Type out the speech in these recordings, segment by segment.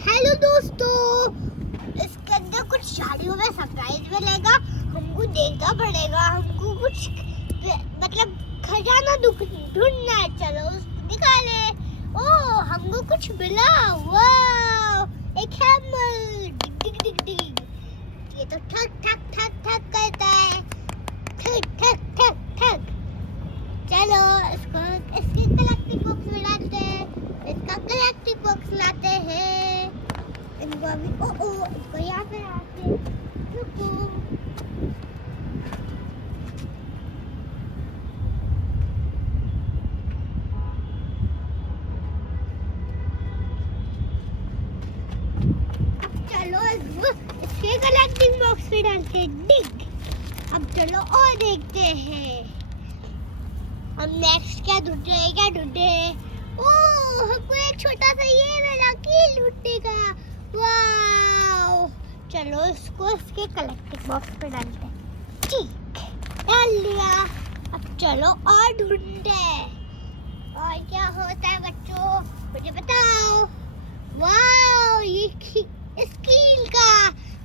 Hello दोस्तों, इसके अंदर कुछ शादियों में सरप्राइज मिलेगा। हमको देखना पड़ेगा, हमको कुछ मतलब खजाना ढूंढना है। चलो उसको निकाले। ओ हमको कुछ मिला। वाह, एक हैमर। डिग डिग डिग डिग। ये तो ठक ठक ठक ठक करता है। ठक ठक ठक ठक। चलो इसको इसके कलेक्टिंग बॉक्स में डालते हैं। इसका कलेक्टिंग बॉक्स लाते हैं। इनको अभी इसको यहाँ पे आते रुको। अब चलो इसके कलेक्टिंग बॉक्स में डालते हैं। डिग। अब चलो और देखते हैं हम नेक्स्ट क्या ढूंढे। ओह हमको एक छोटा सा ये मिला की लूटने का। वाओ, चलो इसको इसके कलेक्टिंग बॉक्स पे डालते हैं। ठीक, डाल दिया। अब चलो और ढूंढते और क्या होता है बच्चों, मुझे बताओ। वाओ, ये स्कील का।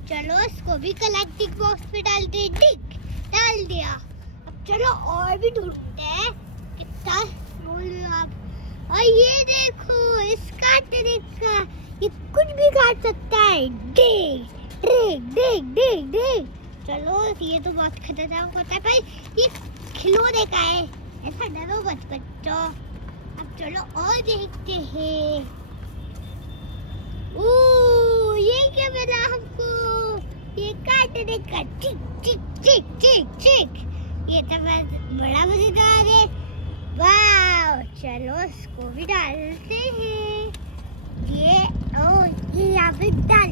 चलो इसको भी कलेक्टिंग बॉक्स पे डालते हैं। डिग, डाल दिया। अब चलो और भी ढूंढते हैं। कितना बोलो आप। और ये देखो इसका तरीका, ये कुछ भी काट सकता है। डिग डिग डिग डिग डिग। चलो ये तो बहुत खतरनाक होता है, पर ये खिलौने का है, ऐसा डरो मत बच्चों। अब चलो और देखते हैं। ओह ये क्या मिला हमको, ये काटने का। टिक टिक टिक टिक टिक। ये तो बड़ा मजेदार है। वाह, चलो इसको भी डालते हैं। ये यहाँ पे डाल